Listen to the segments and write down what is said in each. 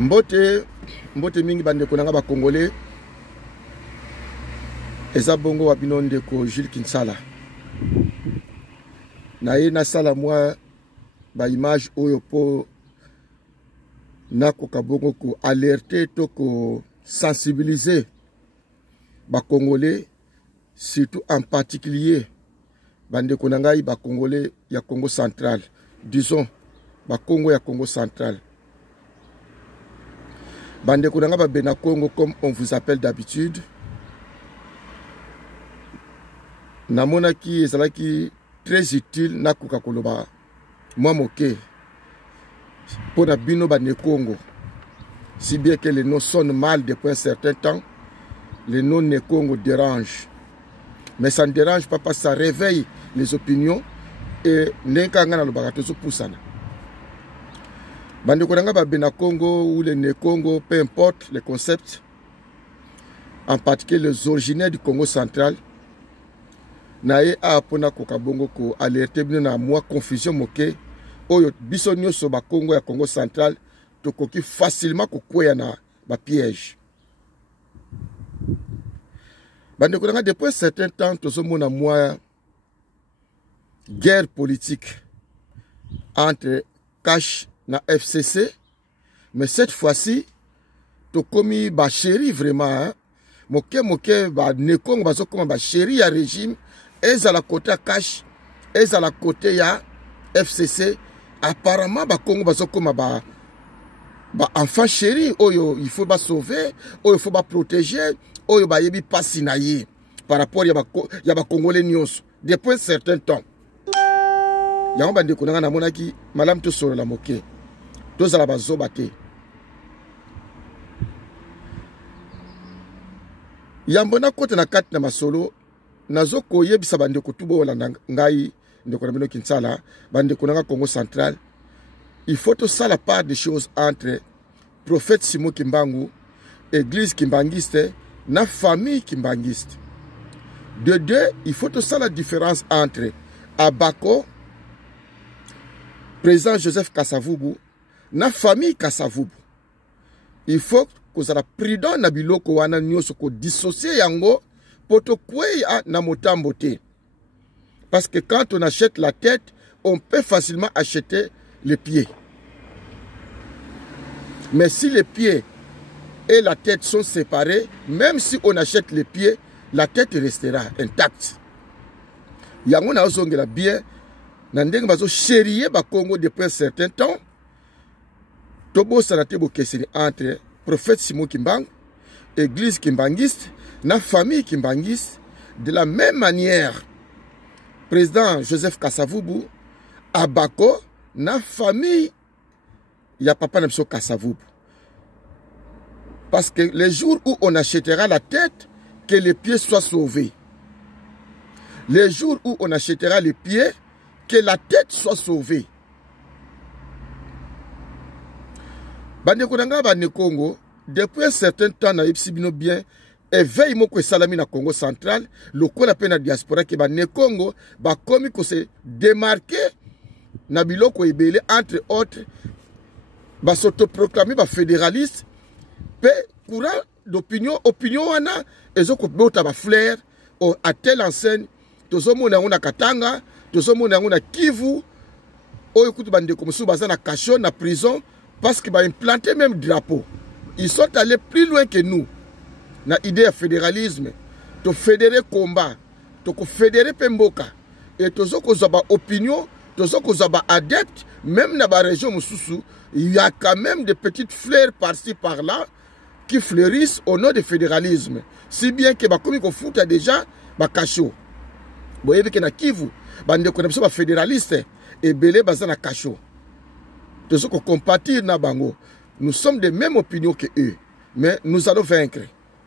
Mbote mingi bande konanga ba Congolais. Eza bongo wa bino ndeko Jules Kinsala. Na ye na sala mwa ba image oyo po nakoka bongo ko alerter to ko sensibiliser ba Congolais, surtout en particulier bande konanga ba Congolais ya Congo central, disons ba Congo ya Congo central. Bande konanga ba Bena Congo comme on vous appelle d'habitude. Namona ki ezalaki très utile na koka koloba moi moke pour na bino bane Congo, si bien que les noms sonnent mal depuis un certain temps. Les noms ne Congo dérangent, mais ça ne dérange pas parce que ça réveille les opinions et n'enkanga na lobaka to poussana bande konanga ba Bena Congo ou les ne Congo, peu importe les concepts, en particulier les originaires du Congo central. Nae a pona koka bongo ko alerte bino na mwa confusion moke oyo biso nyonso ba Congo ya Congo central to koki facilement ko kweya na ba piège. Bande konanga depuis un certain temps tozo mona mwa guerre politique entre Cash na FCC, mais cette fois-ci to komi ba chéri vraiment hein? Moke ba ne Congo bazo koma ba chéri ya régime. Eza la côté Cash, eza la côté ya FCC. Apparemment ba Congo bazo koma ba enfant chéri oyo il faut ba sauver, oyo il faut ba protéger, oyo ba yebi pasi na ye par rapport ya ba Congolais nyonso depuis un certain temps. Yango bande konanga na monaki malam to solo la moke. Toza la bazo bate. Yambona kote na kati na masolo nazo koyebisa bande kutubo wala ngai ndeko na bino Kinsala bande konanga Congo central. Il faut tout ça la part des choses entre prophète Simon Kimbangu, église kimbangiste, na famille kimbangiste. De deux, il faut tout ça la différence entre Abako, président Joseph Kasavubu, na famille Kasavubu. Il faut que ça la prudent na biloko wana nyoso ko dissocier yango poto kweya na motambote. Parce que quand on achète la tête, on peut facilement acheter les pieds. Mais si les pieds et la tête sont séparés, même si on achète les pieds, la tête restera intacte. Yango na ozongela bien, na ndenge bazo chérie ba Congo depuis un certain temps. Tobo sanate bo keseni entre prophète Simon Kimbangu, église kimbangiste, na famille kimbangiste. De la même manière, président Joseph Kasavubu, Abako, na famille, il y a papa Namso Kasavubu. Parce que les jours où on achètera la tête, que les pieds soient sauvés. Les jours où on achètera les pieds, que la tête soit sauvée. Bande konanga bane Congo, depuis un certain temps, na yipsibino bien, éveille moko salami na Congo central, le ko la peine na diaspora ke bane Congo, ba komi ko se démarquer na biloko ebele entre autres, ba s'autoproclamer ba fédéraliste, pe courant d'opinion, opinion wana, ezoko bota ba flair, à telle enseigne, tozo mona ngona Katanga, tozo mona ngona Kivu, oyo kutu bande comme sou baza na cachot na prison, parce qu'ils ont implanté même drapeau. Ils sont allés plus loin que nous. Na idée de fédéralisme, de fédérer combat, de fédérer Pemboka. Et tous ceux qui ont opinion, tous ceux qui ont adeptes, même dans la région Moussoussou, il y a quand même des petites fleurs par-ci par-là qui fleurissent au nom du fédéralisme. Si bien que comme ils foutent déjà, cachot. Vous voyez que na Kivu, bande connaissons pas fédéraliste et belé bazana cachot. De ce qu'on compatit na bango, nous sommes de même opinion que eux, mais nous allons vaincre.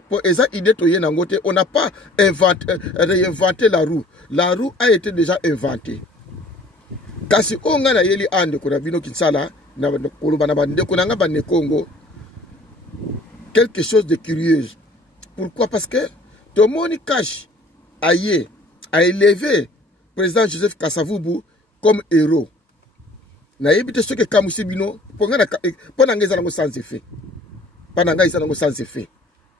Pour esa idée to yenangote, on n'a pas réinventé la roue. La roue a été déjà inventée. Kasi onga na yeli ande ko Vino Kinsala na koloba na bande ko nanga bane Congo. Quelque chose de curieux. Pourquoi? Parce que Tomoni Cash a élevé président Joseph Kasavubu comme héros. na yebite ce que kamusi bino pona ngeza nango sans effet. Pana ngeza nango sans effet.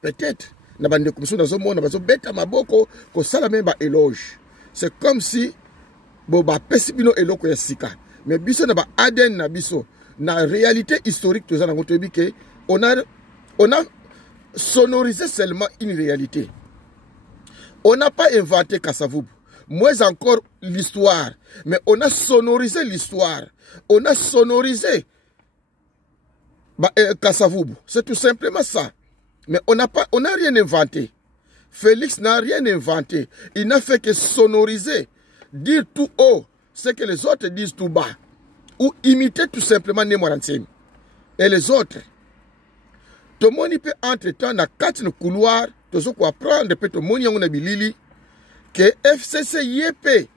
Peut-être na bande komso na zo mona bazo beta maboko ko sala memba éloge. C'est comme si ba pesi bino eloko ya sika. Mais biso na ba ADN na biso na réalité historique to za nango to bike on a sonorisé seulement une réalité. On n'a pas inventé Kasavubu. Moins encore l'histoire. Mais on a sonorisé l'histoire. On a sonorisé Kasavubu. C'est tout simplement ça. Mais on n'a rien inventé. Félix n'a rien inventé. Il n'a fait que sonoriser. Dire tout haut ce que les autres disent tout bas. Ou imiter tout simplement Nemoransemi. Et les autres. Tout le monde peut entre-temps dans 4 couloirs. Tout ce qu'on apprend depuis tout le monde y a bilili. Que FCC YP,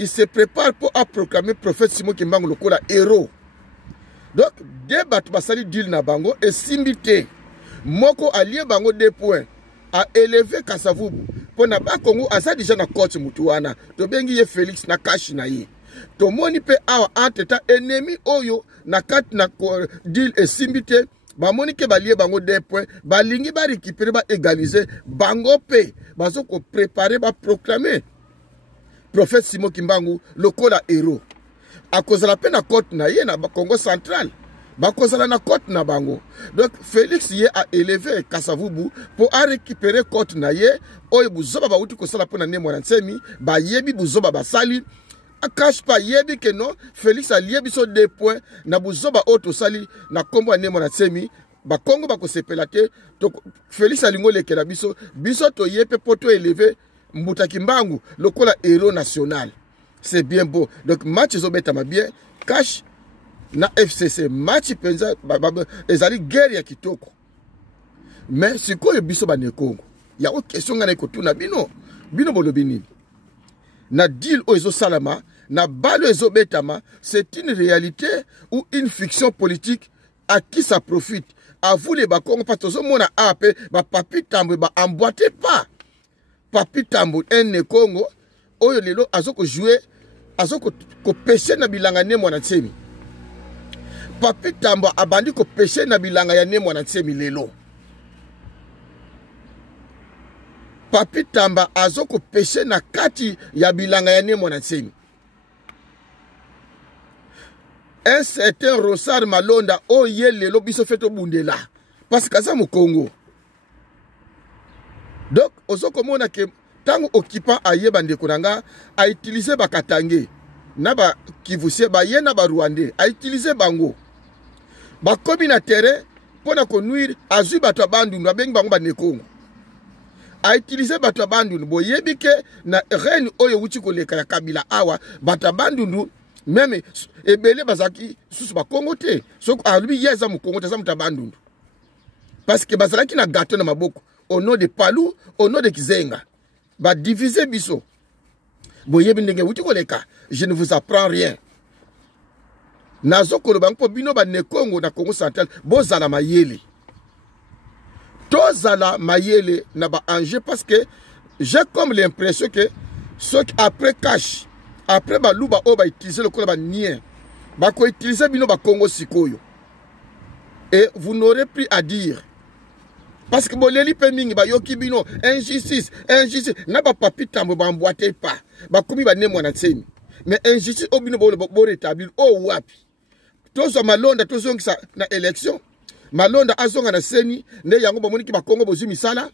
il se prépare pour proclamer prophète Simon Kimbangu lokola héros. Donc, débat basali deal na bango et simbité. Moko allié bango 2 points. A élevé Kasavubu. Pour na ba Congo, asa déjà na coach mutuana. To bengi ye Félix na kashi na ye. To moni pe awa entre-temps ennemi oyo na 4 na deal et simbité. Ba moni ke balie bango 2 points, ba lingi ba récupérer ba égaliser, bango pe, bazo ko préparer ba proclamer prophète Simon Kimbangu lokola héros. A cause la peine à côte na ye na Congo central, ba cause la na côte na bango. Donc Félix ye a élevé Kasavubu pour a récupérer côte na ye, oyo buzoba ba uti ko sala pona Nemoransemi, ba yebi buzoba ba sali. Cache pas yebi que non Félix a lié biso 2 points na buzoba auto sali na kombo a Nemoransemi ba Congo ba ko sepelate to Félix a lingo lekela biso to yepe poto élevé Mbuta Kimbangu lokola héros national. C'est bien beau. Donc match zo betama bien cash na FCC match penza ezali guerre ya kitoko. Mais sikoyo biso ba ne Congo ya o question ngana ko tuna bino bolobi nini na deal ozo salama na balo ezo betama, c'est une réalité ou une fiction politique à qui ça profite. À vous les Bakongo, parce que ce monde a appelé, Papi Tambo, emboîtez pas. Papi Tambo, un Congo, oyo lelo, azoko jouer, azoko ko pêcher na bilanga Nemoransemi. Papi Tambo abandi ko pêcher na bilanga ya Nemoransemi lelo. Papi Tamba azoko pêcher na kati ya bilanga ya Nemoransemi. Un certain Rosar Malonda oye lelo biso feto bundela parce que ça mu Congo. Donc ozoko mona ke tango occupant aye bande konanga a utiliser bakatange na ba kivusie ba ye na ba Rwandais a utiliser bango. Ba komi na terrain pona ko nuire azui bato bandu na bengi bango bande Congo. A utiliser bato bandu bo yebike na reine oyo wuti ko leka ya Kabila awa bato bandu même ebele bazaki susu ba Congo te so alubi yeza mu Congo te za mutabandundu parce que bazalaki na gâteau na maboko au nom de Palou au nom de Kizenga ba diviser biso boyebi ndenge wuti koleka. Je ne vous apprends rien nazo koloba mpo bino ba ne Congo na Congo central bozala mayele tozala mayele na ba enjeu parce que j'ai comme l'impression que ce après cash après baluba o ba utiliser le kola ba nien ba ko utiliser bino ba Congo sikoyo et vous n'aurez plus à dire parce que boleli pe mingi ba yoki bino injustice na ba Papi Tambo ba emboîter pas ba komi ba Nemoransemi mais injustice o bino bo rétablir o wapi tozo Malonda tozo ngisa na élection Malonda azonga na seni ne yango ba moniki ba Congo bozumi sala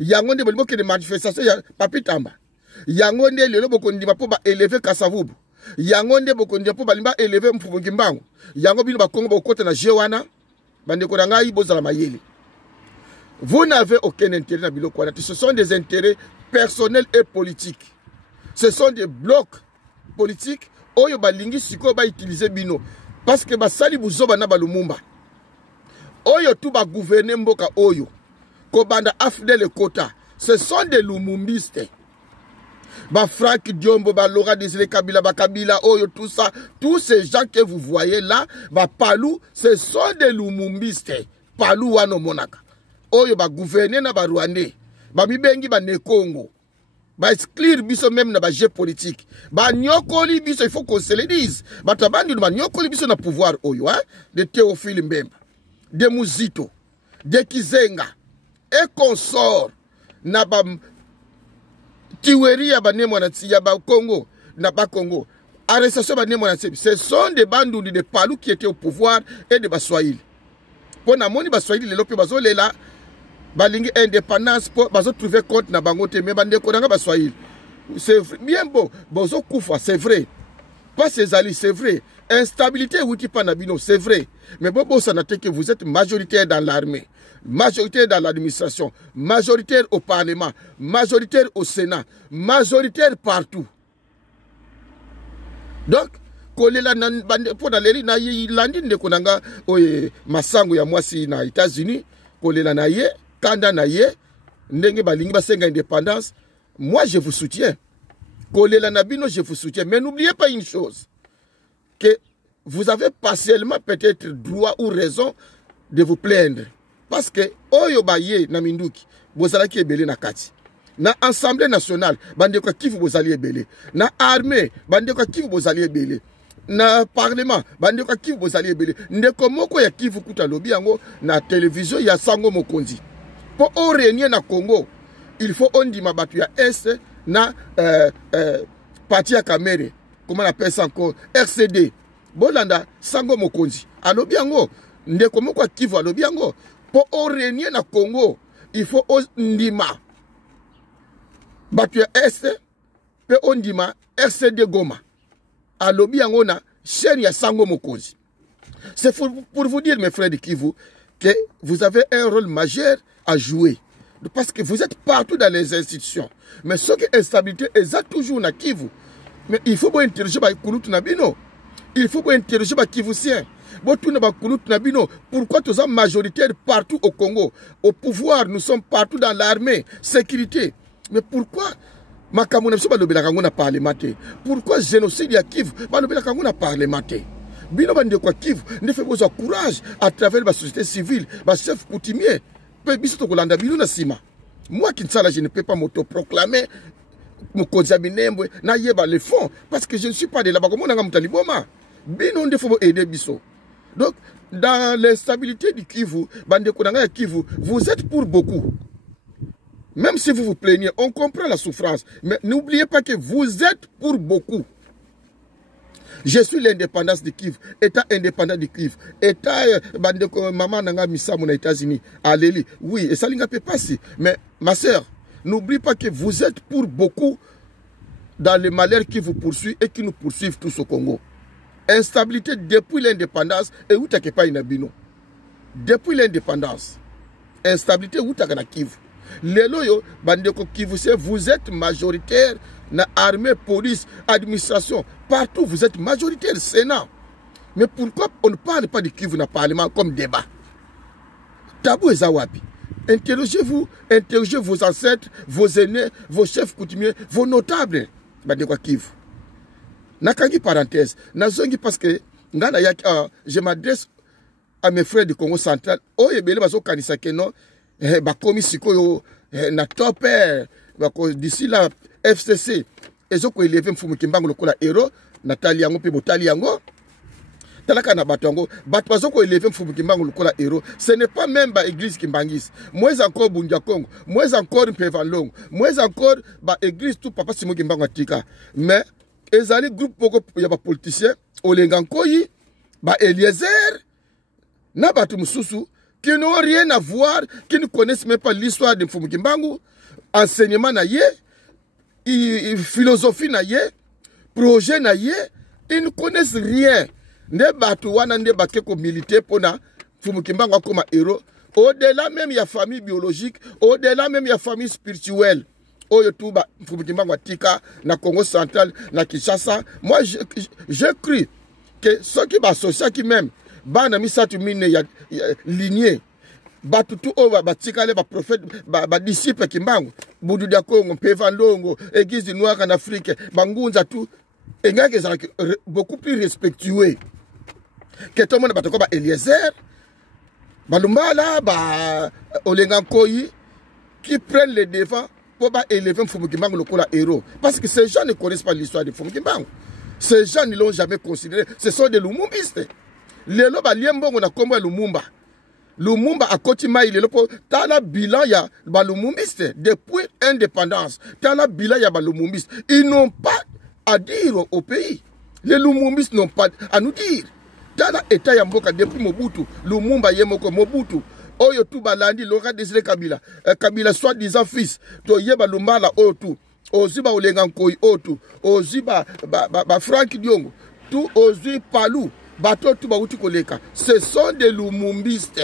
yango nde bolimo ke de manifestation ya Papi Tamba yango nde lelo bokondima po ba élever Kasavubu yango nde bokondima po balimba élever Mfumu Kimbangu yango bino ba Congo bokota na jewana bande ko ngai bozala mayele. Vous n'avez aucun intérêt na biloko wana. Ce sont des intérêts personnels et politiques. Ce sont des blocs politiques oyo balingi siko ba utiliser bino parce que basali buzoba na balumumba oyo tu ba gouverner mboka oyo ko banda afdele kota. Ce sont des lumumbistes. Ba Franck Diombo, ba Laurent Désiré Kabila, ba Kabila, Oyo, tout ça, tous ces gens que vous voyez là, ba Palou, ce sont des lumumbistes. Palou wano monaka. Oyo ba gouverner na ba Rwandais. Ba mibengi ba ne Congo. ba exclure biso même na ba jeu politique ba nyokoli biso, il faut qu'on se le dise, ba tabandi ba nyokoli biso na pouvoir oyo, hein, de Théophile Mbemba, de Muzito, de Kizenga et consort na ba tiweri ya ba nemo na ya ba Congo na ba Congo, arrestation ba nemo na ce sont des bandoundi de Palou qui étaient au pouvoir et de Baswahili. Pour na moni Baswahili le lope bazo lela balingi indépendance pour bazo trouver compte na bango te, mais bande ko nanga Baswahili. C'est bien beau, bozo kufa, c'est vrai. Pas ces alliés, c'est vrai. Instabilité outi panabino, c'est vrai. Mais bobo ça n'a que vous êtes majoritaire dans l'armée, majoritaire dans l'administration, majoritaire au Parlement, majoritaire au Sénat, majoritaire partout. Donc, kolela pour les na yilandi de konanga oye masango ya mwasi na États-Unis, kolela na ye, kanda na ye, ndenge balingi basenga indépendance, moi je vous soutiens. Kolela nabino, je vous soutiens. Mais n'oubliez pas une chose, que vous avez partiellement peut-être droit ou raison de vous plaindre. Parce que oyo baye na minduki, bozalaki ebele na kati. Na Assemblée nationale, bandeko kivu bozali ebele. Na armée, bandeko kivu bozali ebele. Na parlement, bandeko kivu bozali ebele. Ndeko moko ya kivu kuta lobi yango na télévision ya Sango Mokonzi. Po o régner na Congo, il faut on dit ma batu ya Est na parti ya Kamere. Comment on appelle ça encore? RCD. Bolanda Sango Mokonzi. Alobi yango, ndeko moko ya kivu alobi yango. Po o régner na Congo, il faut on ndima batu ya Est pe on ndima RCD Goma. Alobi yango na chaîne ya Sango Mokonzi. C'est pour vous dire, mes frères de Kivu, que vous avez un rôle majeur à jouer. Parce que vous êtes partout dans les institutions. Mais ce qui est instabilité, est toujours na Kivu. Mais il faut pas interroger ba Kouloutou Nabino. Il faut pas interroger ba Kivusien. Pourquoi nous sommes majoritaires partout au Congo? Au pouvoir, nous sommes partout dans l'armée, sécurité. Mais pourquoi pourquoi génocide à Kivu? Bino bande kwa Kivu, ne fait besoin courage à travers la société civile, le chef coutumier. Moi qui je ne peux pas m'autoproclamer le fond parce que je ne suis pas de là-bas. Bino ne faut aider Bisso. Donc, dans l'instabilité du Kivu, vous êtes pour beaucoup. Même si vous vous plaignez, on comprend la souffrance. Mais n'oubliez pas que vous êtes pour beaucoup. Je suis l'indépendance du Kivu, État indépendant du Kivu, État maman nanga misamu na États-Unis, Aléli. Oui, et ça ne peut pas passer. Mais ma soeur, n'oublie pas que vous êtes pour beaucoup dans les malheurs qui vous poursuivent et qui nous poursuivent tous au Congo. Instabilité depuis l'indépendance et où t'as pas inabino. Depuis l'indépendance, instabilité où t'as na Kivu. Leloyo, bandeko Kivu, vous êtes majoritaire na armée, police, administration, partout vous êtes majoritaire, Sénat. Mais pourquoi on ne parle pas de Kivu dans le Parlement comme débat? Tabou et Zawapi. Interrogez-vous, interrogez vos ancêtres, vos aînés, vos chefs coutumiers, vos notables. Bandeko Kivu. Nakangi parenthèse, nazongi parce que je m'adresse à mes frères du Congo central. Oh, ebele bazo kanisa keno, bakomi sikoyo na top d'ici la FCC. Ezoko élevé mfumu kimbango lokola héros, Nathalie yango pe botali yango. Talaka na bato yango, bato bazoko élevé mfumu kimbango lokola héros. Ce n'est pas même ba église kimbangis. Moins encore Bundia Congo, moins encore Mpevanlongo, moins encore ba église tout papa Simo kimbango atika. Mais ezali groupe poko ya ba politiciens olengankoyi ba Eliezer na batu mususu qui n'ont rien à voir, qui ne connaissent même pas l'histoire de Mfumu Kimbangu, enseignement na ye, philosophie na ye, projet na ye, ils ne connaissent rien. Ne batu wana ne bakeko militer pour na Mfumu Kimbangu comme héros. Au-delà même il y a famille biologique, au-delà même il y a famille spirituelle. Oyo tuba Mfumu Kimbangu tika na Congo central na Kinshasa. Moi je crie que ceux qui m'associent qui même bana misatu mine ya lignée batutu oba batikale ba prophète ba disciple Kimbangu Budu dia Congo Mpevanlongo église noire en Afrique bangunza tout engake za beaucoup plus respectueux que tout le monde batoko ba Eliezer Balumbala ba Olengankoyi qui prennent les devants pour élever Mfumukimbangu le héros. Parce que ces gens ne connaissent pas l'histoire de Mfumukimbangu. Ces gens ne l'ont jamais considéré. Ce sont des Lumumbistes. Les loba liembongo na kombo Lumumba. Lumumba a kotima il est pour tala bilan ya ba Lumumbiste depuis indépendance. Tala bilan ya ba Lumumbiste. Ils n'ont pas à dire au pays. Les Lumumbistes n'ont pas à nous dire. Tala état ya mboka depuis Mobutu. Lumumba yemoko Mobutu. Oyo tu balandi Laurent Désiré Kabila. Kabila soi-disant fils. To yeba Lumbala oyo tu. Oziba Olengankoi otu. Oziba Frank Diongo. Tout Ozi Palou. Bateau tout bauti koleka. Ce sont des Lumumbistes.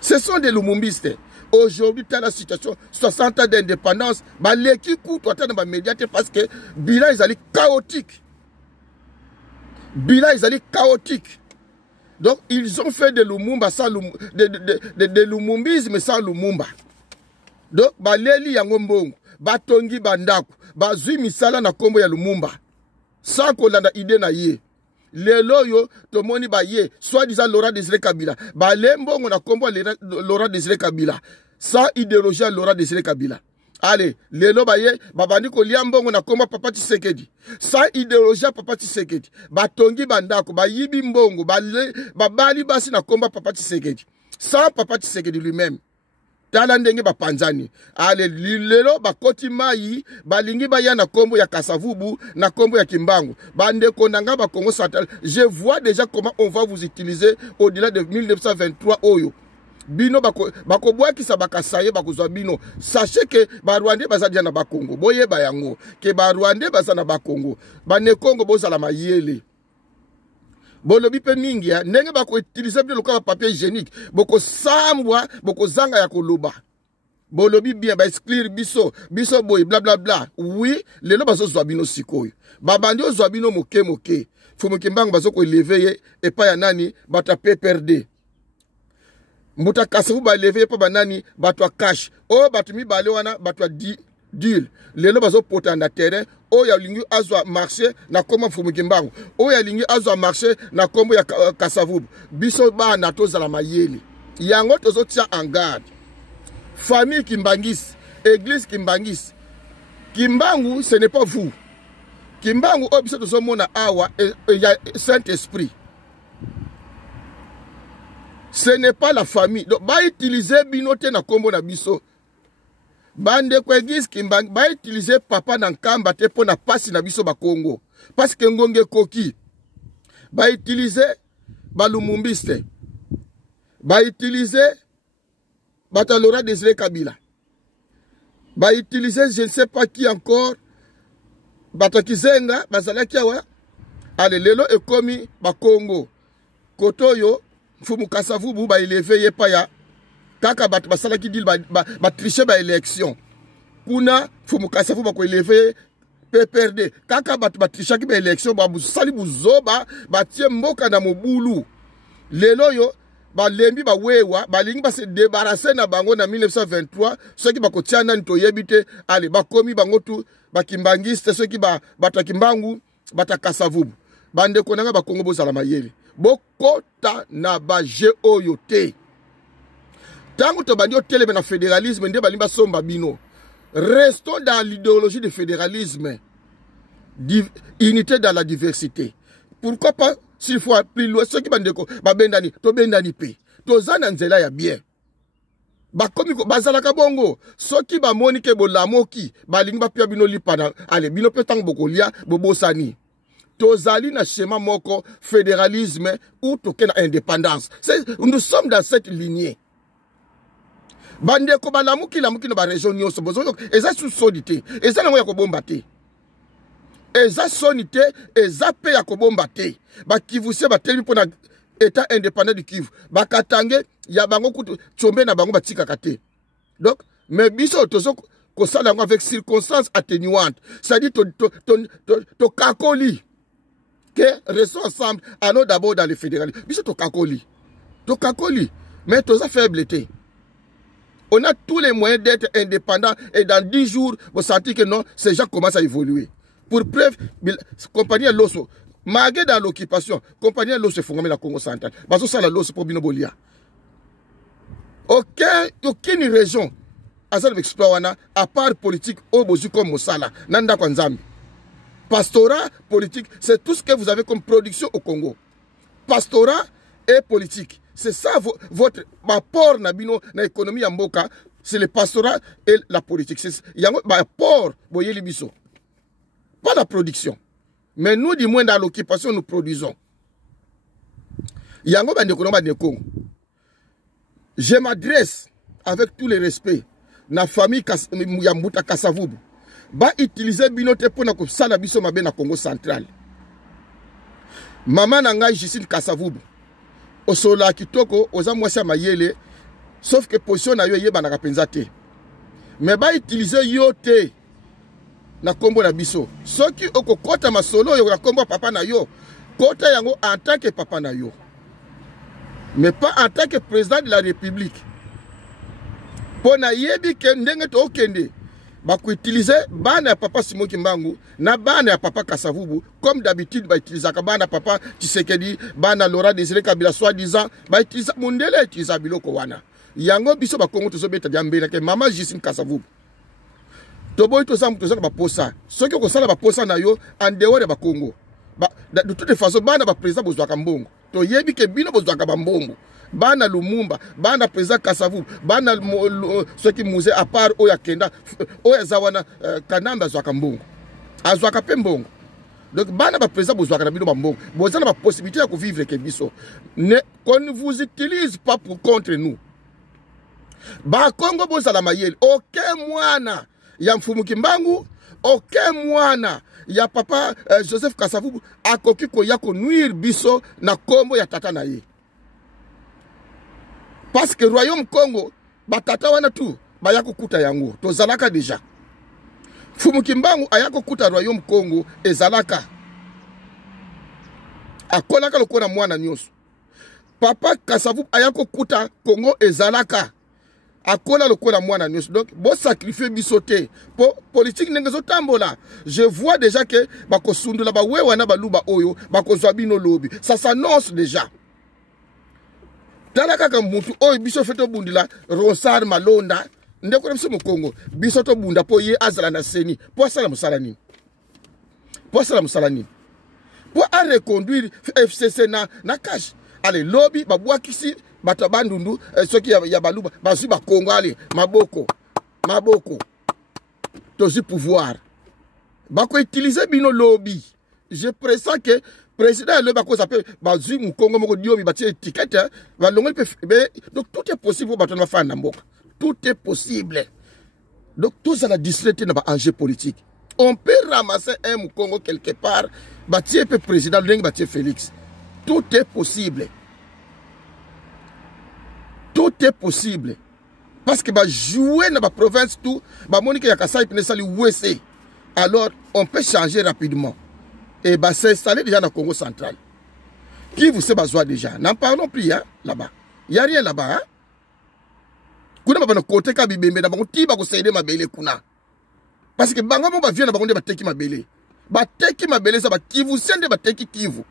Ce sont des Lumumbistes. Aujourd'hui, dans la situation, 60 ans d'indépendance, l'équipe coûte dans les médias parce que bilan ils allaient chaotique. Bilan ils allaient chaotique. Donc, ils ont fait de Lumumba sans de Lumumbisme sans Lumumba. Donc, Leli Yangombongo, Batongi Bandaku, Bazui Misala na kombo ya Lumumba. Sans kolanda idée na ye. Lelo yo, tomoni ba ye, soi-disant Laurent Désiré Kabila. Lembongo na kombo Laurent Désiré Kabila. Sans idéologie Laurent Désiré Kabila. Allez, lelo ba ye, babandi ko liambongo na kombo Papa Tshisekedi. Sans idéologie Papa Tshisekedi. Batongi Bandako, yibi mbongo, bali basi na kombo Papa Tshisekedi. Sans Papa Tshisekedi lui-même. Tala ndenge ba panzani. Ale lelo bakoti mai balingi baya na kombo ya Kasavubu na kombo ya Kimbangu. Bande konanga ba Congo Central. Je vois déjà comment on va vous utiliser au-delà de 1923 oyo. Bino bako boaki sa bakasaye bakozwa bino. Sachez que ba Rwandais bazadia na ba Congo. Boye ba yango ke ba Rwandais baza na ba Congo. Ba ne Congo bozala mayele. Bolobi pe mingi ya ndenge bako utiliser bien le papier hygiénique boko sambwa boko zanga ya koloba bolobi bien ba exclure biso boy bla bla bla. Oui lelo bazo zwa bino sikoyo babandi ozwa bino moke Mfumukimbangu bazo ko élever et pas ya nani bata PPRD mbuta kasavu ba élever pa banani batwa cash o batumi bale wana batwa deal lelo bazo potanda terrain o ya lingi azwa marché na kombo Mfumukimbangu o ya lingi azwa marché na kombo ya Kasavubu biso ba na tozala mayele yango tozo tia en garde famille Kimbangis église Kimbangis Kimbangu ce n'est pas vous Kimbangu o biso tozo mona awa ya Saint-Esprit ce n'est pas la famille donc ba utiliser binote na kombo na biso bande kwa église Kimbangu ba utiliser papa na nkamba te po na pasi na biso ba Congo parce que ngonge koki ba utiliser ba Lumumbiste ba utiliser bata Laurent Désiré Kabila ba utiliser je ne sais pas qui encore bata Kizenga bazalaki awa ale lelo ekomi ba Congo kotoyo Mfumu Kasavubu ba élever ye pa ya kaka bat basala ki dil ba tricher ba élection kuna Mfumu Kasavubu ba ko élever PPRD kaka bat tricher ki ba élection ba busali buzoba ba tie mboka na mobulu lelo yo ba lembi ba wewa ba lingi ba se débarrasser na bango na 1923 ceux qui ba ko tia nani to yebite ale ba komi bango tu ba Kimbangiste ceux qui ba bata Kimbangu bata Kasavubu bande konanga ba Kongo bozala mayele bokota na ba oyote tango to bandi oteleme na fédéralisme nde balimba somba bino restons dans l'idéologie du fédéralisme unité dans la diversité pourquoi pas s'il faut plus loin ceux qui bandeko babendani to bendani pe to zana nzela ya bien bakomi ko bazalaka bongo soki ba monike bolamoki balingi ba pia bino lipana ale bino pe tango bokolia bobosani tozali na schéma moko fédéralisme ou toke na indépendance nous sommes dans cette lignée bandeko balamuki no ba région nyonso bozo eza sous solité eza nango ya kobomba te eza sonité eza pe ya kobomba te ba Kivu se bateli pona état indépendant du Kivu bakatange ya bango kutu chombe na bango batika kate donc mais biso tozo ko sala ngo avec circonstances atténuantes c'est-à-dire to kakoli que restons ensemble allons d'abord dans le fédéralisme biso to kakoli mais toza faiblité. On a tous les moyens d'être indépendant et dans 10 jours, vous sentez que non, ces gens commencent à évoluer. Pour preuve, compagnie à l'osso, malgré dans l'occupation, compagnie à l'osso est fondée la Congo Central. Parce que ça, la l'osso pour Binobolia. Aucune région azana exploit wana à part politique au bozu comme mosala nanda kwa nzambi. Pastorat, politique, c'est tout ce que vous avez comme production au Congo. Pastorat et politique. C'est ça votre apport na bino na économie ya mboka, c'est le pastorat et la politique. C'est yango ba apport boyeli biso. Pas la production. Mais nous du moins dans l'occupation nous produisons. Yango ba ndeko ba ndeko. Je m'adresse avec tous les respects na famille ya Mbuta Kasavubu. Ba utiliser binote pour na kusala biso mabe na Congo central. Maman nanga Justine Kasavubu. Osola kitoko oza mwasi mayele sauf que position na yo yeba na kapenza te. Mais ba utiliser yo te na kombo na biso. Soki okokota masolo yo na kombo papa na yo, kota yango en tant que papa na yo. Mais pas en tant que président de la République. Pour na yebi ke ndenge to okende ba ko utiliser bana ya papa Simon Kimbangu na bana ya papa Kasavubu comme d'habitude ba utiliser ka bana papa Tshisekedi bana Laurent Désiré Kabila soi-disant ba utiliser mondele utiliser biloko wana yango biso ba Kongo tozo beta diambela ke mama Justine Kasavubu to boy to sam to za ba posa soki ko sala ba posa na yo en dehors de ba Congo de toute façon bana ba président bozwa ka mbongo to yebi ke bino bozwa ka mbongo bana Lumumba bana président Kasavubu bana soki muze à part oya kenda oya zawana kanamba zwa ka mbongo azwa ka pe mbongo donc bana ba président bozwa ka bino ba mbongo bozana ba possibilité ya ko vivre ke biso ne qu'on ne vous utilise pas pour contre nous ba Congo bozala mayele aucun mwana ya Mfumu Kimbangu aucun mwana ya papa Joseph Kasavubu akoki ko ya ko nuire biso na kombo ya tata na ye. Parce que Royaume Congo batata wana tu bayako kuta yango tozalaka déjà. Mfumu Kimbangu ayako kuta Royaume Congo ezalaka. Akolaka lokona mwana nyonso. Papa Kasavubu ayako kuta Congo ezalaka. Akola lokona mwana nyonso. Donc bo sacrifier bisote po politique ndengezo tambola. Je vois déjà que bako sundula ba wewana baluba oyo bako zwabino lobi. Ça s'annonce déjà. Tala kaka mutu oyo biso feto bundila Rosar Malonda ndeko na biso mu Congo biso to bunda po ye azala na seni po sala musala nini po a reconduire FCC na cash allez lobby babwakisi bato bandundu soki ya baluba basu ba Congo allez maboko tozi pouvoir bako utiliser bino lobby. Je pressens que président le bako s'appelle bazui mu Congo moko diobi batie étiquette ba longol pe donc tout est possible bato na fa na mboka tout est possible donc tout ça la distraité na ba enjeu politique on peut ramasser un mu Congo quelque part batie pe président lengi batie Félix tout est possible parce que ba jouer na ba province tout ba monique ya Kasai pe sali wese alors on peut changer rapidement et bah s'installer déjà dans le Congo central. Qui vous sait besoin déjà? N'en parlons plus hein, là-bas. Il n'y a rien là-bas. Hein? Kuna ba côté ka bibembe na bango ti ba ko saide mabele kuna. Parce que bango ba vient na bango de bateki mabele. Bateki mabele ça ba Kivu sende bateki Kivu.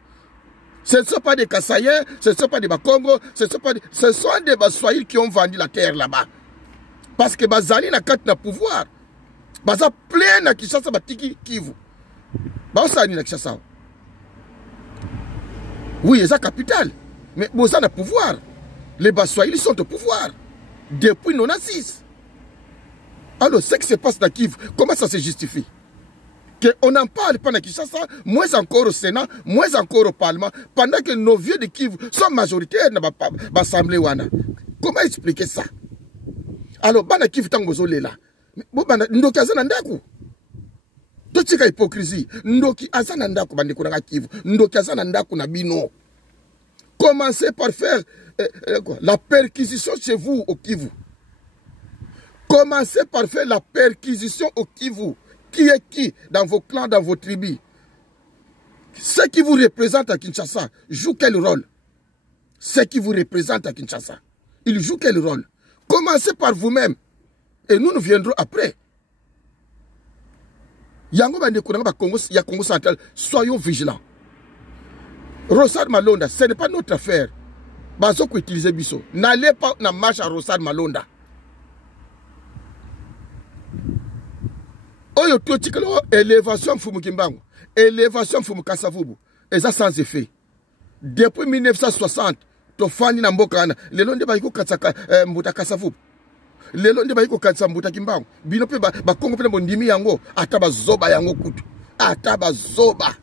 Ce ne sont pas des Kasaïens, ce ne sont pas des Bakongo, ce sont des Baswahili qui ont vendu la terre là-bas. Parce que bazali na kat na pouvoir. Baza plein na Kinshasa bateki Kivu. Oui, c'est la capitale. Mais vous avez le pouvoir. Les Baswahili sont au pouvoir. Depuis 1996. Alors, ce qui se passe dans Kivu, comment ça se justifie? Qu'on n'en parle pas dans Kinshasa, moins encore au Sénat, moins encore au Parlement, pendant que nos vieux de Kivu sont majoritaires dans l'Assemblée. Comment expliquer ça? Alors, dans Kivu, tant que vous êtes là, vous avez totika hypocrisie ndoki azana ndako bandeko na Kivu ndoki azana ndako na bino. Commencez par faire la perquisition chez vous au Kivu. Commencez par faire la perquisition au Kivu. Qui est qui dans vos clans, dans vos tribus? Ceux qui vous représentent à Kinshasa jouent quel rôle? Ceux qui vous représentent à Kinshasa, ils jouent quel rôle? Commencez par vous-même et nous viendrons après. Yango bandeko na Congo, ya Congo central, soyons vigilants. Rosar Malonda, ce n'est pas notre affaire. Bazo ko utiliser biso. N'allez pas na marche à Rosar Malonda. Oyo to tikalo élévation Mfumu Kimbangu, élévation Mfumu Kasavubu, et ça sans effet. Depuis 1960, to fani na mboka ana, lelo nde baiko katsaka mbuta Kasavubu. Lelo nde baiko katsa mbuta Kimbangu. Bino pe ba Kongo pe bondimi yango, ataba zoba yango kutu. Ataba zoba.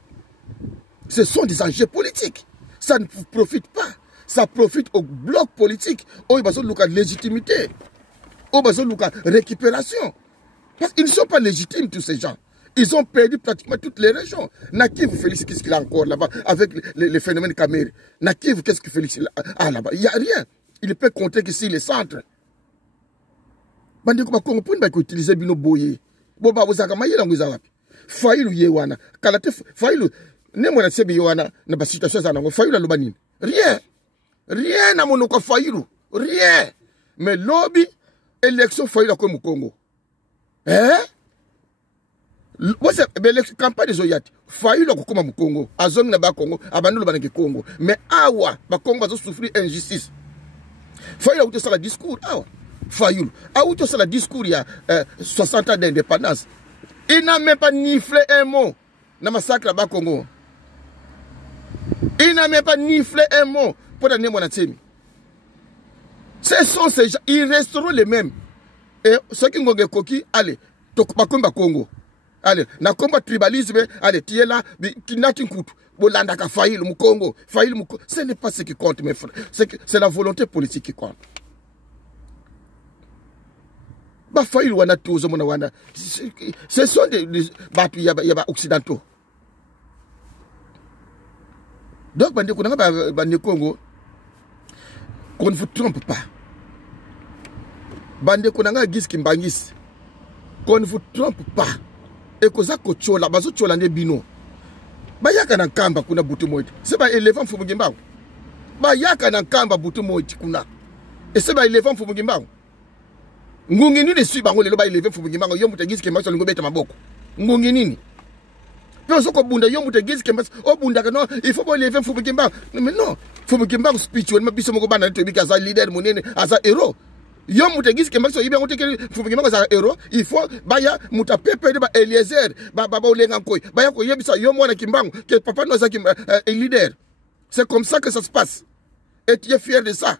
Ce sont des enjeux politiques. Ça ne profite pas. Ça profite au bloc politique. Oh, ils ont une légitimité. Oh, ils ont une récupération. Parce qu'ils ne sont pas légitimes, tous ces gens. Ils ont perdu pratiquement toutes les régions. Nakiv, Félix, qu'est-ce qu'il a encore là-bas avec les phénomènes Kamere? Nakiv, qu'est-ce que Félix a là-bas? Il n'y a rien. Il peut compter qu'ici, les centres. Bandeko Bakongo, pour ne pas utiliser Bino Boye. Boba, vous avez maillé dans vous avez. Faïlou Yewana. Kalate, Faïlou. Ne mwana sebi Yewana, n'a pas situation ça, n'a Faïlou la Lobanine. Rien. Rien n'a mon Faïlou. Rien. Mais lobby, élection Faïlou comme au Congo. Hein? L'élection campagne des Oyati. Faïlou comme au Congo. A zone n'a pas Congo, abandonne le Congo. Mais awa, ba Congo va souffrir injustice. Faïlou a eu ça le discours. Awa. Fayoul. A où ça le discours il y a 60 ans d'indépendance. Il n'a même pas niflé un mot dans le massacre là-bas Congo. Il n'a même pas niflé un mot pour donner mon atemi. Ce sont ces gens, ils resteront les mêmes. Et ceux qui ont des coquilles, allez, Tokubakumba Congo. Allez, na combat tribalisme, allez, tu es là, tu n'as qu'un coup. Bolandaka Fayoul, Mukongo, Fayoul, Mukongo. Ce n'est pas ce qui compte, mes frères. C'est la volonté politique qui compte. Ce sont des occidentaux. Donc, Congo, qu'on ne vous trompe pas. Bande Konanga Gis Kimbangis, qu'on ne vous trompe pas. Et que ça, Kochola, Bazo Cholande Bino. Bayaka Nankamba Kuna Butumoit. C'est pas éléphant Fumugimba. Bayaka Nankamba Butumoit Kuna. Et c'est pas éléphant Fumugimba. Ngungi nini si bango lelo ba elever Fumugimbango yo mutegisi ke maso lingobeta maboko. Ngungi nini? Yo soko bunda yo mutegisi ke maso o bunda ka no il faut ba elever Fumugimbango. Mais non, Fumugimbango spirituellement biso moko bana to bika za leader monene aza héros. Yo mutegisi ke maso yibe ngoteke Fumugimbango za héros, il faut baya mutapepe de ba Eliezer, ba olenga nkoy. Baya ko yebisa yo mwana Kimbango que papa no za leader. C'est comme ça que ça se passe. Et tu es fier de ça.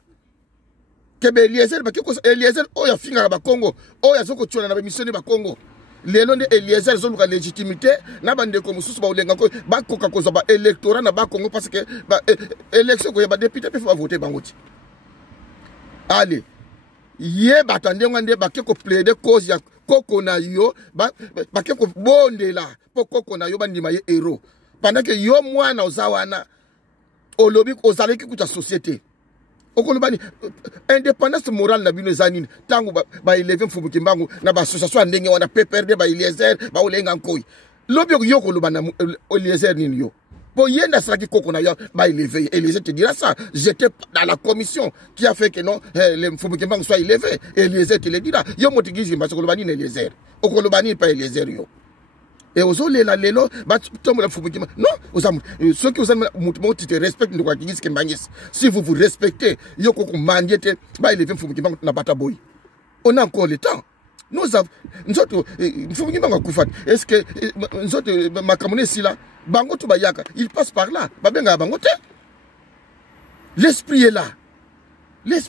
Kebe Eliezer Eliezer oya finga ba Congo oya zoko tshona na mission ba Congo lelo nde Eliezer zo luka légitimité na bande ko mususu ba olenga ko ba koka ko ba électorat na ba Congo parce que ba élection ko ya ba député pe fa voter bangoti. Allez ye batande ngande ba ke ko plaider cause ya koko na yo ba ke ko bondela po koko na yo ba ndima ye héros pendant que yo mwana ozawana olobi ozaleki kuta société. Okolobani indépendance morale na bino zanini tangu ba elever Fumugimbango na ba association ndenge wana PPRD ba Eliezer ba olenga nkoyi lobi yo kolobana Eliezer nini yo po yenda saki koko na yo ba elever Eliezer te dira ça j'étais dans la commission qui a fait que non le Fumugimbango soit élevé Eliezer te le dira yo motigisi ba kolobani Eliezer okolobani pa Eliezer yo. Et aux autres, lelo, non, ceux qui vous te respectent, si vous vous respectez, on a encore le temps. Nous avons, est-ce que nous autres, Makamone Sila, Bangoto Bayaka, il passe par là, Babenga Bangote. L'esprit est là,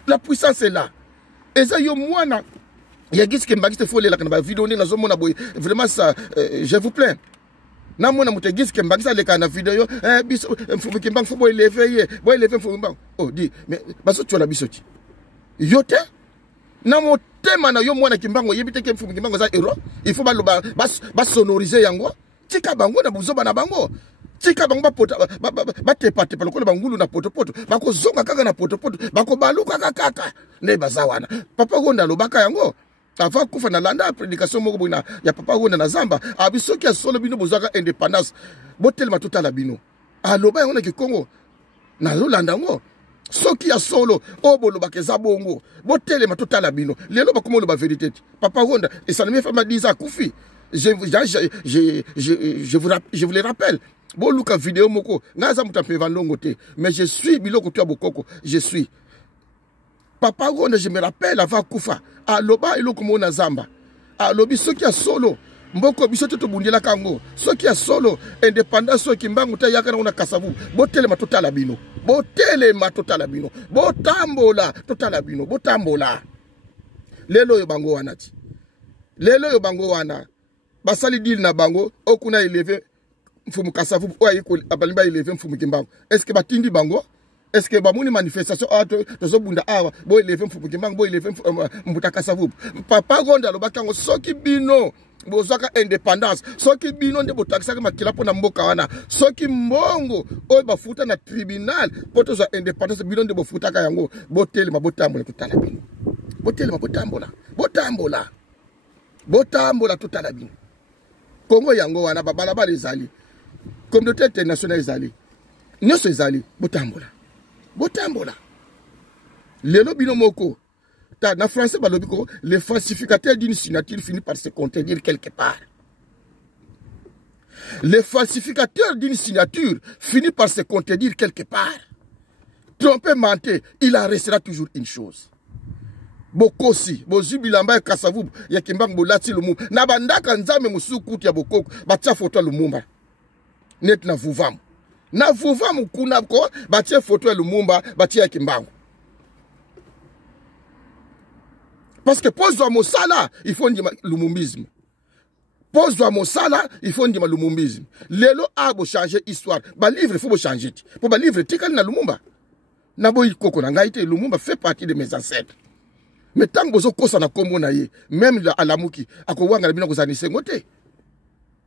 la puissance est là. Et ça, yo moana. Il y a des gens qui font les vidéos, vraiment ça, je vous plains. Na mona mutegisi ke mbangisa le kana vidéo biso Fumugimbango faut boy lever Fumugimbango oh di mais baso tu la bisoti yote na motema na yo mwana Kimbango yebite ke Fumugimbango za héros il faut ba sonoriser yango tika bango na buzoba na bango tika bango ba tepate pa lokolo bangulu na potopoto bako zonga kaka na potopoto bako baluka kaka ne bazawana papa gonda lobaka yango. Avant kufa na landa prédication moko boina ya papa wona na zamba abisoki ya solo bino bozaka indépendance botel matuta la bino aloba yona ki Congo na landa ngo soki ya solo obolo bakeza bongo botel matuta la bino lelo bakomo ba vérité papa wona et ça ne me fait pas dire kufi je vous le rappelle bon luka vidéo moko ngaza mutampe vandongo te mais je suis biloko to bokoko je suis Papa Ronde, je me rappelle avant Koufa, à Loba et Lokomona Zamba, à Lobi, ceux qui a solo, mboko biso to bundela kango soki ya solo indépendance soki mbangu ta yaka na kasavu botelema totala bino botambola totala bino botambola lelo yo bango wanati lelo yo bango wana basali deal na bango okuna eleve mfumu kasavu oyiko abalimba eleve mfumu kimbangu est-ce que batindi bango est-ce que bamuni manifestation ato tozobunda awa bo eleve mfumu kimbangu bo eleve mbuta kasavu papa gonda lo bakango soki bino bozaka indépendance soki bino nde botakisaka makila pona mboka wana soki mbongo oyo bafuta na tribunal poto za indépendance bino nde bofutaka yango botelema botambola totala bino botelema botambola totala bino Congo yango wana babalabala ezali communauté internationale ezali nyonso ezali botambola lelo bino moko na français balobi ko les falsificateurs d'une signature finissent par se contredire quelque part. Les falsificateurs d'une signature finissent par se contredire quelque part. Tromper, mentir, il en restera toujours une chose. Bokosi, bozubilamba ya kasavu ya kimbang bolati lumumba. Na bandaka nzame musukuti ya bokoko, batia photo lumumba. Net na vuvamu. Na vuvamu kuna ko, batia photo ya lumumba, batia ya kimbangu. Parce que pose à Mosala, il faut dire lumumbisme. Pose à Mosala, il faut dire lumumbisme. Lelo a beau changer histoire. Ba livre, il faut changer. Pour ba livre, tikal na lumumba. Nabo ikoko na ngaite, lumumba fait partie de mes ancêtres. Mais tant que vous avez na kombo na ye, même la alamuki, ako wanga na bino ko zanise ngote.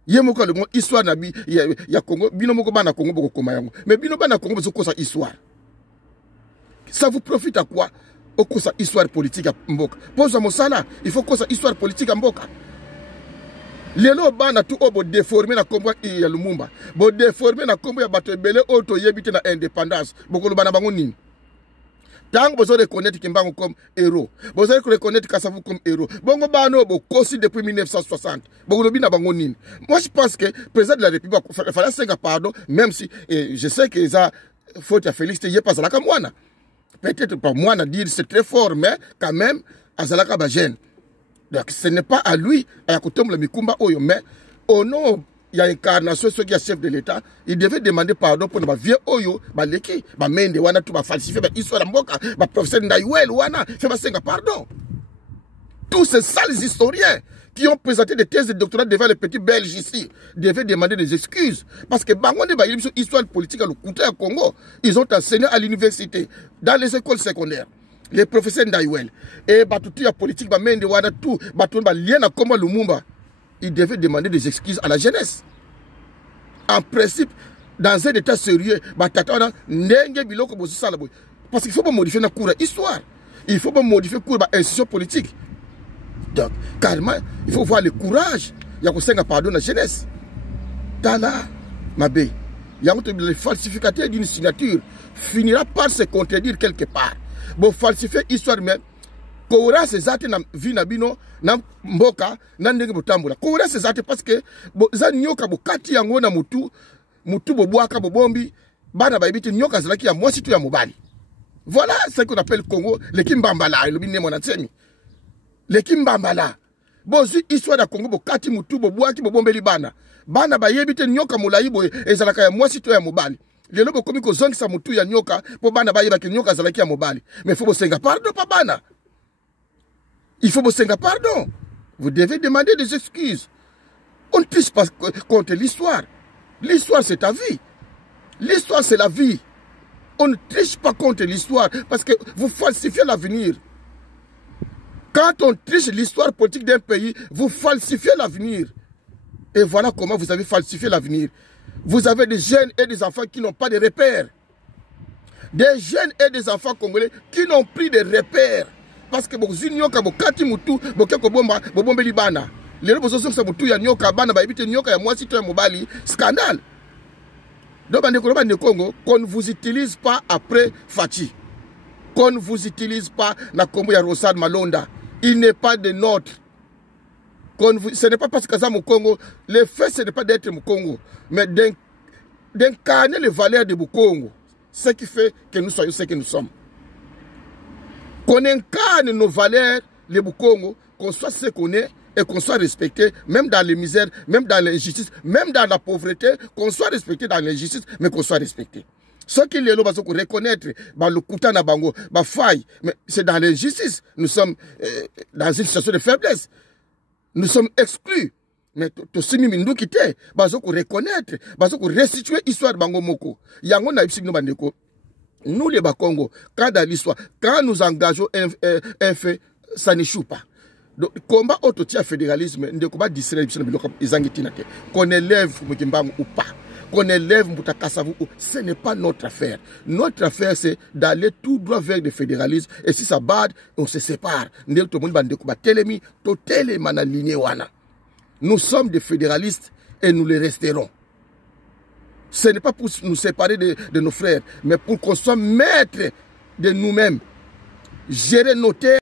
Ye moko le histoire na bi ya Congo, bino moko bana Congo boko koma yango. Mais bino bana Congo bezo kosa histoire. Ça vous profite à quoi? Au kosa histoire politique à mboka. Pose à Mosala, il faut kosa histoire politique à mboka. Lelo bana tout obo déformer na kombo ya Lumumba. Bo déformer na kombo ya bato ebele auto yebite na indépendance. Boko lo bana bango nini? Tant que vous reconnaissez Kimbangu comme héros, vous allez reconnaître Kasavu comme héros. Bongo bano bo kosi depuis 1960. Bongo lobi na bango nini. Moi je pense que le président de la République il fallait senga pardon, même si je sais que ça faute à Félix Teye pas zalaka mwana. Peut-être pas moi à dire c'est très fort, mais quand même azalaka ba jeune. Donc ce n'est pas à lui à kotom le mikumba oyo, mais au nom il y a incarnation ceux qui est chef de l'État, il devait demander pardon pour ma vieux oyo, ba leki, ba mende wana tout ba falsifier ba histoire mboka, ba professeur Ndaiwel wana, fait ba senga pardon. Tous ces sales historiens qui ont présenté des thèses de doctorat devant les petits Belges ici devaient demander des excuses. Parce que Bangonde ba yibso histoire politique à l'Okouta au Congo, ils ont enseigné à l'université, dans les écoles secondaires. Les professeurs Ndaiwel et batutu ya politique ba mende wana tout, batutu ba lien à Kombo Lumumba. Il devait demander des excuses à la jeunesse. En principe, dans un état sérieux, parce qu'il faut pas modifier notre cours d'histoire. Il faut pas modifier le cours d'institution politique. Donc, carrément, il faut voir le courage. Il y a un pardon à la jeunesse. Tala, Mabé, il y a le falsificateur d'une signature finira par se contredire quelque part. Bon, falsifier l'histoire même. Koura ces actes na vie na bino na mboka na ndenge botambola. Koura ces actes parce que za nyoka bokati yango na mutu bobwaka bobombi bana baibiti nyoka zalaki ya mwasi tu ya mobali. Voilà ce qu'on appelle Congo le Kimbambala le bine mona tsemi. Le Kimbambala. Bozu histoire da Congo bokati mutu bobwaki bobombeli bana. Bana bayebite nyoka molai boye ezalaka ya mwasi tu ya mobali. Lelo bokomi ko zongi sa mutu ya nyoka po bana bayebaki nyoka zalaki ya mobali. Mais faut bosenga pardon pa bana. Il faut vous senga pardon. Vous devez demander des excuses. On ne triche pas contre l'histoire. L'histoire, c'est ta vie. L'histoire, c'est la vie. On ne triche pas contre l'histoire parce que vous falsifiez l'avenir. Quand on triche l'histoire politique d'un pays, vous falsifiez l'avenir. Et voilà comment vous avez falsifié l'avenir. Vous avez des jeunes et des enfants qui n'ont pas de repères. Des jeunes et des enfants congolais qui n'ont pris de repères. Parce que vous nyoka bokati mutu bokeko bomba bobombe libana lelo bozoso sa mutu ya nyoka bana baibite nyoka ya mwasi to ya mobali scandale. Donc bande Congo qu'on ne vous utilise pas après Fachi, qu'on ne vous utilise pas na kombo ya Rosad Malonda, il n'est pas de notre. Ce n'est pas parce que ça mon Congo, le fait ce n'est pas d'être mon Congo, mais d'incarner les valeurs de Congo, ce qui fait que nous soyons ce que nous sommes. Qu'on incarne nos valeurs, les Bukongo, qu'on soit ce qu'on est, et qu'on soit respecté, même dans les misères, même dans l'injustice, même dans la pauvreté, qu'on soit respecté dans l'injustice, mais qu'on soit respecté. Ce qui est là, c'est qu'on reconnaître le kutana bango, faille, mais c'est dans l'injustice. Nous sommes dans une situation de faiblesse. Nous sommes exclus. Mais to simi mindu kite, qu'on reconnaître, qu'on restituer l'histoire de bango moko. Yango na ipsi no bandeko. Nous les Bakongo, quand dans l'histoire, quand nous engageons un fait, ça n'échoue pas. Donc, combat autotia fédéralisme, ne combat distribution qu'on élève Mukimbangu ou pas, qu'on élève Mutakasavu, ce n'est pas notre affaire. Notre affaire, c'est d'aller tout droit vers le fédéralisme, et si ça bad, on se sépare. Nous sommes des fédéralistes et nous les resterons. Ce n'est pas pour nous séparer de nos frères, mais pour qu'on soit maîtres de nous-mêmes, gérer nos terres.